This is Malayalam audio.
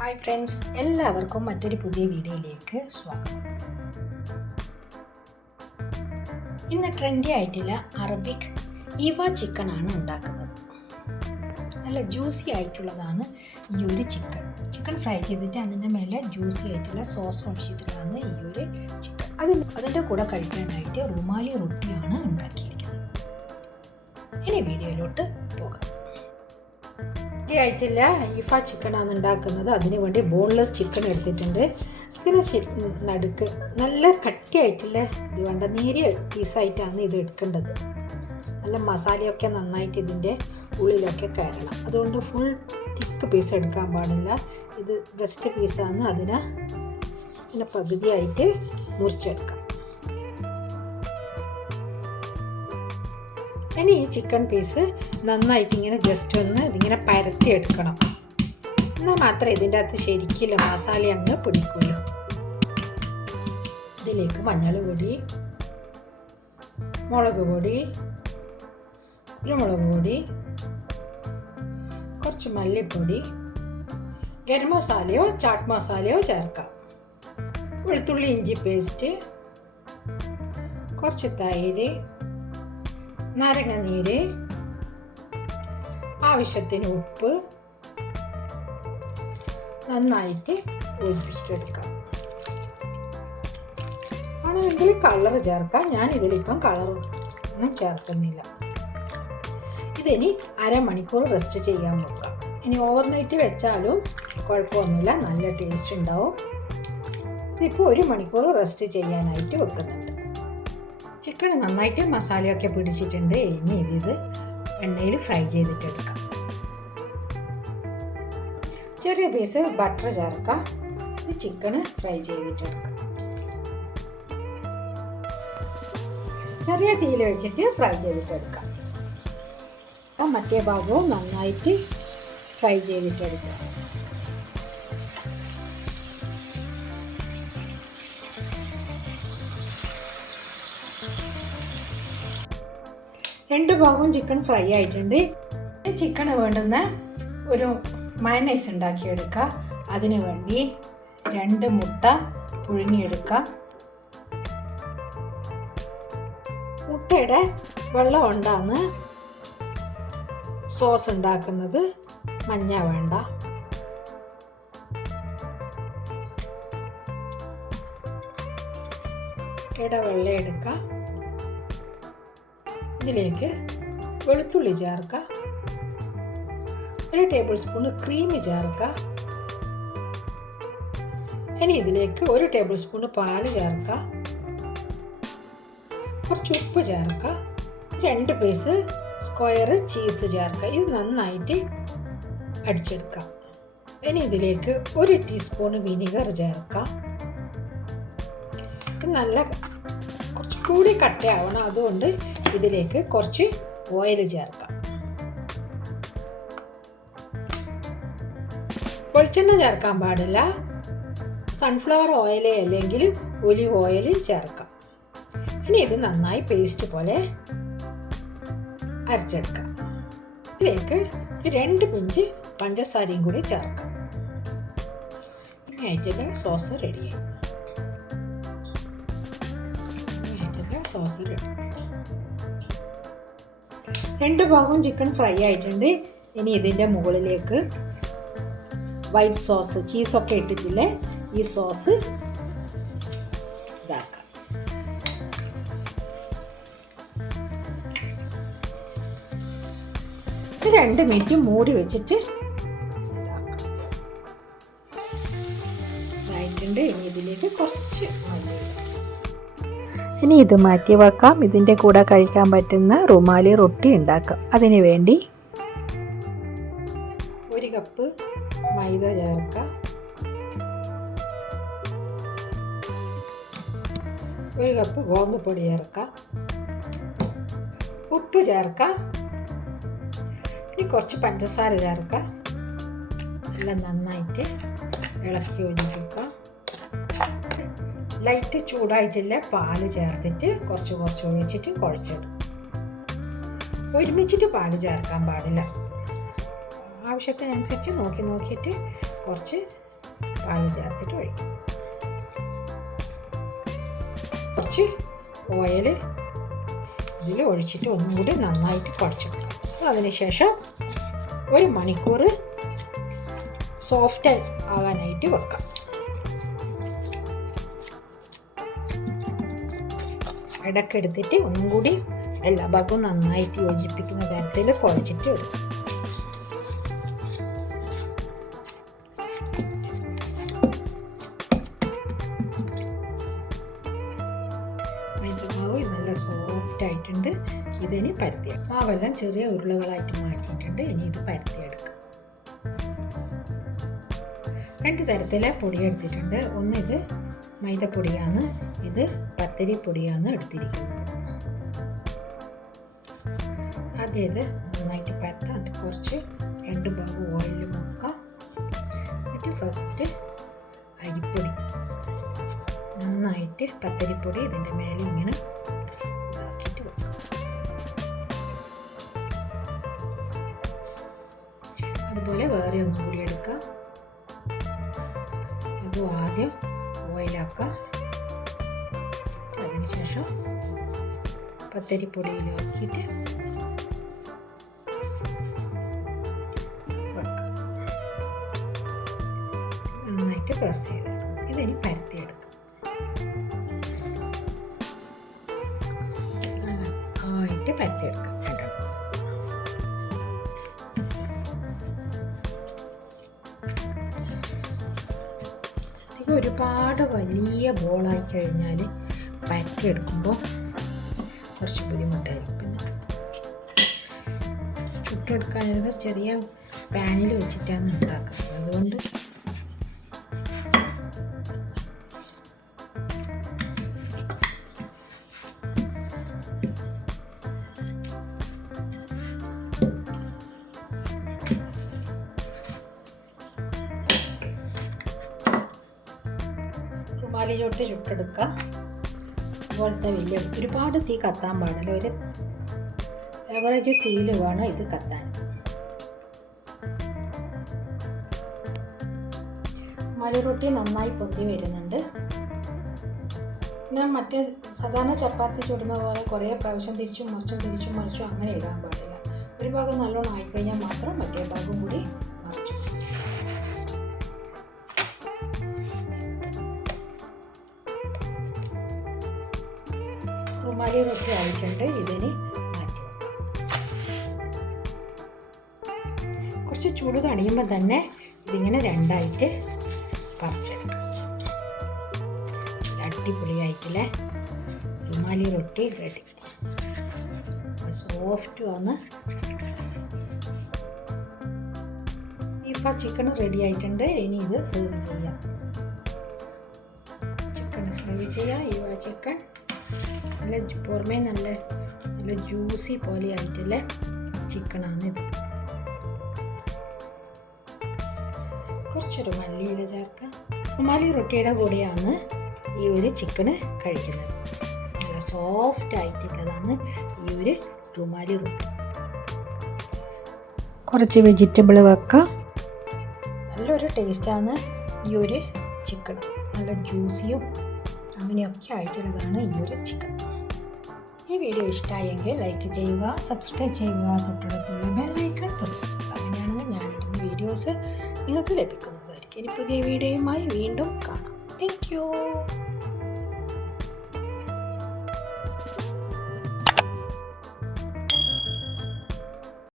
ഹായ് ഫ്രണ്ട്സ് എല്ലാവർക്കും മറ്റൊരു പുതിയ വീഡിയോയിലേക്ക് സ്വാഗതം. ഇന്ന് ട്രെൻഡി ആയിട്ടുള്ള അറബിക് ഇവ ചിക്കൻ ആണ് ഉണ്ടാക്കുന്നത്. നല്ല ജ്യൂസി ആയിട്ടുള്ളതാണ് ഈ ഒരു ചിക്കൻ ചിക്കൻ ഫ്രൈ ചെയ്തിട്ട് അതിന്റെ മേലെ ജ്യൂസി ആയിട്ടുള്ള സോസ് ഒഴിച്ചിട്ടുള്ളതാണ് ഈ ഒരു ചിക്കൻ അത് അതിന്റെ കൂടെ കഴിക്കാനായിട്ട് റുമാലി റൊട്ടിയാണ് ഉണ്ടാക്കിയിരിക്കുന്നത്. ഇനി വീഡിയോയിലോട്ട് പോകാം. ആയിട്ടില്ല. ഇഫ ചിക്കനാണ് ഉണ്ടാക്കുന്നത്. അതിന് വേണ്ടി ബോൺലെസ് ചിക്കൻ എടുത്തിട്ടുണ്ട്. ഇതിന് നടുക്ക് നല്ല കട്ടിയായിട്ടില്ല. ഇത് വേണ്ട നേരിയ പീസായിട്ടാണ് ഇത് എടുക്കേണ്ടത്. നല്ല മസാലയൊക്കെ നന്നായിട്ട് ഇതിന്റെ ഉള്ളിലൊക്കെ കയറണം. അതുകൊണ്ട് ഫുൾ തിക്ക് പീസ് എടുക്കാൻ പാടില്ല. ഇത് ബെസ്റ്റ് പീസാണ് അതിന് പിന്നെ പകുതിയായിട്ട് മുറിച്ചെടുക്കാം. ഇനി ഈ ചിക്കൻ പീസ് നന്നായിട്ട് ഇങ്ങനെ ജസ്റ്റ് ഒന്ന് ഇതിങ്ങനെ പരത്തി എടുക്കണം. എന്നാൽ മാത്രമേ ഇതിന്റെ അകത്ത് ശരിക്കില്ല മസാല അങ്ങ് പിടിക്കുള്ളൂ. ഇതിലേക്ക് മഞ്ഞൾ പൊടി മുളക് പൊടി കുരുമുളക് പൊടി കുറച്ച് മല്ലിപ്പൊടി ഗരം മസാലയോ ചാട്ട് മസാലയോ ചേർക്കാം. വെളുത്തുള്ളി ഇഞ്ചി പേസ്റ്റ് കുറച്ച് തൈര് നാരങ്ങ നീര് ആവശ്യത്തിന് ഉപ്പ് നന്നായിട്ട് യോജിപ്പിച്ചിട്ടെടുക്കാം ആണെങ്കിൽ കളർ ചേർക്കാം. ഞാൻ ഇതിലിപ്പം കളർ ഒന്നും ചേർക്കുന്നില്ല. ഇതിനി അരമണിക്കൂർ റെസ്റ്റ് ചെയ്യാൻ വെക്കാം. ഇനി ഓവർനൈറ്റ് വെച്ചാലും കുഴപ്പമൊന്നുമില്ല. നല്ല ടേസ്റ്റ് ഉണ്ടാവും. ഇതിപ്പോൾ ഒരു മണിക്കൂർ റെസ്റ്റ് ചെയ്യാനായിട്ട് വെക്കുന്നുണ്ട്. ചിക്കൻ നന്നായിട്ട് മസാലയൊക്കെ പിടിച്ചിട്ടുണ്ട്. ഇനി ഇത് എണ്ണയിൽ ഫ്രൈ ചെയ്തിട്ടെടുക്കാം. ചെറിയ പീസ് ബട്ടർ ചേർക്കാം. ഈ ചിക്കന് ഫ്രൈ ചെയ്തിട്ടെടുക്കാം. ചെറിയ തീയിൽ വെച്ചിട്ട് ഫ്രൈ ചെയ്തിട്ടെടുക്കാം. അപ്പം മറ്റേ ഭാഗവും നന്നായിട്ട് ഫ്രൈ ചെയ്തിട്ടെടുക്കാം. രണ്ട് ഭാഗവും ചിക്കൻ ഫ്രൈ ആയിട്ടുണ്ട്. ചിക്കന് വേണ്ടുന്ന ഒരു മയനൈസ് ഉണ്ടാക്കിയെടുക്കുക. അതിനു വേണ്ടി രണ്ട് മുട്ട പുഴുങ്ങിയെടുക്കുക. മുട്ടയുടെ വെള്ളം ഉണ്ടാന്ന് സോസ് ഉണ്ടാക്കുന്നത് മഞ്ഞ വേണ്ട. മുട്ടയുടെ വെള്ളം എടുക്കുക ഇതിലേക്ക് വെളുത്തുള്ളി ചേർക്കുക ഒരു ടേബിൾ സ്പൂൺ ക്രീം ചേർക്കുക ഇനി ഇതിലേക്ക് ഒരു ടേബിൾ സ്പൂൺ പാൽ ചേർക്കുക കുറച്ച് ഉപ്പ് ചേർക്കുക രണ്ട് പീസ് സ്ക്വയർ ചീസ് ചേർക്കുക ഇത് നന്നായിട്ട് അടിച്ചെടുക്കുക ഇനി ഇതിലേക്ക് ഒരു ടീസ്പൂൺ വിനിഗർ ചേർക്കുക ഇത് നല്ല കുറച്ചുകൂടി കട്ടയാവണം. അതുകൊണ്ട് ഇതിലേക്ക് കുറച്ച് ഓയിൽ ചേർക്കാം. വെളിച്ചെണ്ണ ചേർക്കാൻ പാടില്ല. സൺഫ്ലവർ ഓയിൽ അല്ലെങ്കിൽ ഒലിവ് ഓയിൽ ചേർക്കാം. ഇനി ഇത് നന്നായി പേസ്റ്റ് പോലെ അരച്ചെടുക്കാം. ഇതിലേക്ക് രണ്ട് പിഞ്ച് പഞ്ചസാരയും കൂടി ചേർക്കാം. ആയിട്ടുള്ള സോസ് റെഡിയായി ആയിട്ടുള്ള സോസ് റെഡി രണ്ട് ഭാഗവും ചിക്കൻ ഫ്രൈ ആയിട്ടുണ്ട്. ഇനി ഇതിന്റെ മുകളിലേക്ക് വൈറ്റ് സോസ് ചീസൊക്കെ ഇട്ടിട്ടില്ലേ? ഈ സോസ് ഇതാക്കാം. രണ്ട് മിനിറ്റ് മൂടി വെച്ചിട്ട് ഇതാക്കാം. ഇതായിട്ടുണ്ട്. ഇനി ഇതിലേക്ക് കുറച്ച് മല്ലിയില. ഇനി ഇത് മാറ്റി വെക്കാം. ഇതിന്റെ കൂടെ കഴിക്കാൻ പറ്റുന്ന റുമാലി റൊട്ടി ഉണ്ടാക്കാം. അതിന് വേണ്ടി ഒരു കപ്പ് മൈദ ചേർക്കാം. ഒരു കപ്പ് ഗോതമ്പ് പൊടി ചേർക്കാം. ഉപ്പ് ചേർക്കാം. ഇനി കുറച്ച് പഞ്ചസാര ചേർക്കാം. എല്ലാം നന്നായിട്ട് ഇളക്കി യോജിപ്പിക്കാം. ലൈറ്റ് ചൂടായിട്ടില്ല പാൽ ചേർത്തിട്ട് കുറച്ച് കുറച്ച് ഒഴിച്ചിട്ട് കുഴച്ചിടും. ഒരുമിച്ചിട്ട് പാൽ ചേർക്കാൻ പാടില്ല. ആവശ്യത്തിനനുസരിച്ച് നോക്കി നോക്കിയിട്ട് കുറച്ച് പാൽ ചേർത്തിട്ട് ഒഴിക്കും. കുറച്ച് ഓയിൽ ഇതിൽ ഒഴിച്ചിട്ട് ഒന്നും കൂടി നന്നായിട്ട് കുഴച്ചെടുക്കും. അതിനുശേഷം ഒരു മണിക്കൂർ സോഫ്റ്റ് ആകാനായിട്ട് വെക്കാം. ഇടയ്ക്കെടുത്തിട്ട് ഒന്നും കൂടി എല്ലാ ഭാഗവും നന്നായിട്ട് യോജിപ്പിക്കുന്ന തരത്തിൽ കുഴച്ചിട്ട് എടുക്കും. മൈദമാവ് നല്ല സോഫ്റ്റ് ആയിട്ടുണ്ട്. മാവെല്ലാം ചെറിയ ഉരുളകളായിട്ട് മാറ്റിയിട്ടുണ്ട്. ഇനി ഇത് പരത്തിയെടുക്കാം. രണ്ട് തരത്തിലെ പൊടി എടുത്തിട്ടുണ്ട്. ഒന്ന് ഇത് മൈദപ്പൊടിയാണ്. ഇത് പത്തിരി പൊടിയാണ് എടുത്തിരിക്കുന്നത്. ആദ്യം നന്നായിട്ട് പരത്താം. കുറച്ച് രണ്ട് ഭാഗം ഓയിൽ മുക്കാം. എന്നിട്ട് ഫസ്റ്റ് അരിപ്പൊടി. നന്നായിട്ട് പത്തരിപ്പൊടി ഇതിന്റെ മേലെ ഇങ്ങനെ ഇതാക്കിയിട്ട് വെക്കാം. അതുപോലെ വേറെ ഒന്നും കൂടി എടുക്കാം. അതും ആദ്യം ഓയിലാക്കാം അതിനുശേഷം പത്തരിപ്പൊടിയിൽ ആക്കിയിട്ട് നന്നായിട്ട് പ്രസ് ചെയ്ത് ഇതിനി പരത്തിയെടുക്കാം ആയിട്ട് പരത്തിയെടുക്കാം ഒരുപാട് വലിയ ബോളായി കഴിഞ്ഞാൽ പരത്തിയെടുക്കുമ്പോൾ കുറച്ച് ബുദ്ധിമുട്ടായിരിക്കും. പിന്നെ ചുട്ടെടുക്കാനത് ചെറിയ പാനിൽ വെച്ചിട്ടാണ് ഉണ്ടാക്കുന്നത്. അതുകൊണ്ട് റുമാലി ചോട്ടി ചുട്ടെടുക്കുക. അതുപോലത്തെ വലിയ ഒരുപാട് തീ കത്താൻ പാടില്ല. ഒരു ഏവറേജ് തീയിൽ വേണം ഇത് കത്താൻ. മലറൊട്ടി നന്നായി പൊന്തി വരുന്നുണ്ട്. പിന്നെ മറ്റേ സാധാരണ ചപ്പാത്തി ചുടുന്ന പോലെ കുറേ പ്രാവശ്യം തിരിച്ചും മറിച്ചും തിരിച്ചും മറിച്ചും അങ്ങനെ ഇടാൻ പാടില്ല. ഒരു ഭാഗം നല്ലോണം ആയിക്കഴിഞ്ഞാൽ മാത്രം മറ്റേ ഭാഗം കൂടി റുമാലി റൊട്ടി ആയിട്ടുണ്ട്. ഇതിന് മാറ്റി വെക്കാം. കുറച്ച് ചൂട് തണിയുമ്പോൾ തന്നെ ഇതിങ്ങനെ രണ്ടായിട്ട് പറിച്ചെടുക്കാം. അടിപൊളിയായിട്ടില്ലേ? റുമാലി റൊട്ടി റെഡി. സോഫ്റ്റ് വന്ന് ഇപ്പം ചിക്കൻ റെഡി ആയിട്ടുണ്ട്. ഇനി ഇത് സെർവ് ചെയ്യാം. ചിക്കൻ സെർവ് ചെയ്യാം. ഈ ചിക്കൻ നല്ല പുറമേ നല്ല നല്ല ജ്യൂസി പോലെ ആയിട്ടുള്ള ചിക്കനാണ് ഇത്. കുറച്ചൊരു മല്ലിയില ചേർക്കാം. റുമാലി റൊട്ടിയുടെ കൂടെയാണ് ഈ ഒരു ചിക്കന് കഴിക്കുന്നത്. നല്ല സോഫ്റ്റ് ആയിട്ടുള്ളതാണ് ഈ ഒരു റുമാലി റൊട്ടി കുറച്ച് വെജിറ്റബിൾ വെക്കാം. നല്ലൊരു ടേസ്റ്റാണ് ഈ ഒരു ചിക്കൻ നല്ല ജ്യൂസിയും അങ്ങനെയൊക്കെ ആയിട്ടുള്ളതാണ് ഈ ഒരു ചിക്കൻ ഈ വീഡിയോ ഇഷ്ടമായെങ്കിൽ ലൈക്ക് ചെയ്യുക സബ്സ്ക്രൈബ് ചെയ്യുക തൊട്ടടുത്തുള്ള ബെല്ലൈക്കൺ പ്രസ് ചെയ്യുക. അങ്ങനെയാണെങ്കിൽ ഞാനിടുന്ന വീഡിയോസ് നിങ്ങൾക്ക് ലഭിക്കുന്നതായിരിക്കും. ഇനി പുതിയ വീഡിയോയുമായി വീണ്ടും കാണാം. താങ്ക്